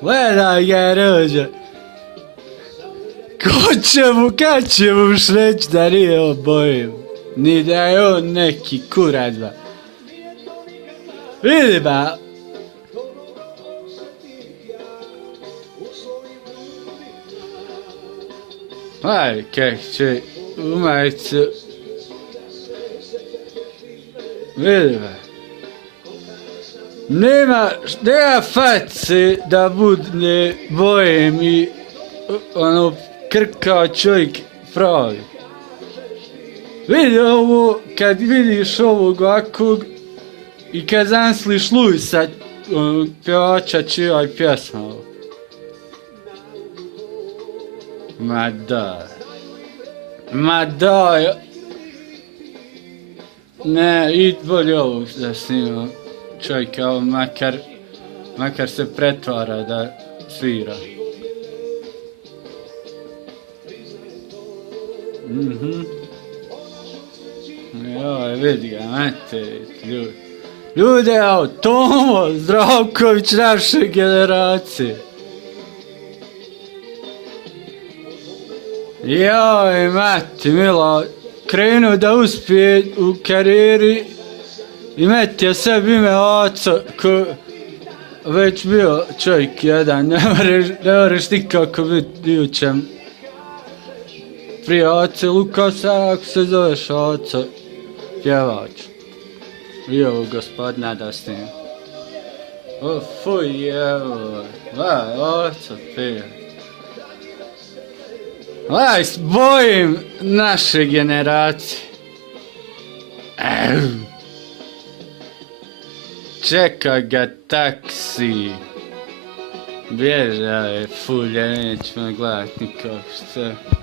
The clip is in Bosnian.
Gledaj ga rođa. Kad će mu reći da nije on Bojim? Ni da je on neki kurac ba. Vidi ba. Aj, kak će u majicu. Vidi ba. Nema faci da bude Bojem i ono krkao čovjek pravi. Vidi ovo, kad vidiš ovog ovakvog i kad zamisliš Luisa pjevača čija pjesma ovo. Ma da, ne, i bolje ovog da snimam čovjeka, ovo makar se pretvara da svira. Joj, vidi ga, mate, ljudi. Ljude, evo, Tomo Zdravković naše generacije. Joj, mati, milo, krenuo da uspije u karijeri i metio sebi ime oca ko već bio čovjek jedan, ne moraš nikako biti učen. Prije oca Lukasa, ako se zoveš oca pjevač. I ovog gospodina da snim. O, fuj, evo, oca pije. Aj, Bojim naše generacije. Čeka ga taksi. Bježaj, fulje, nećemo gledat nikog, što.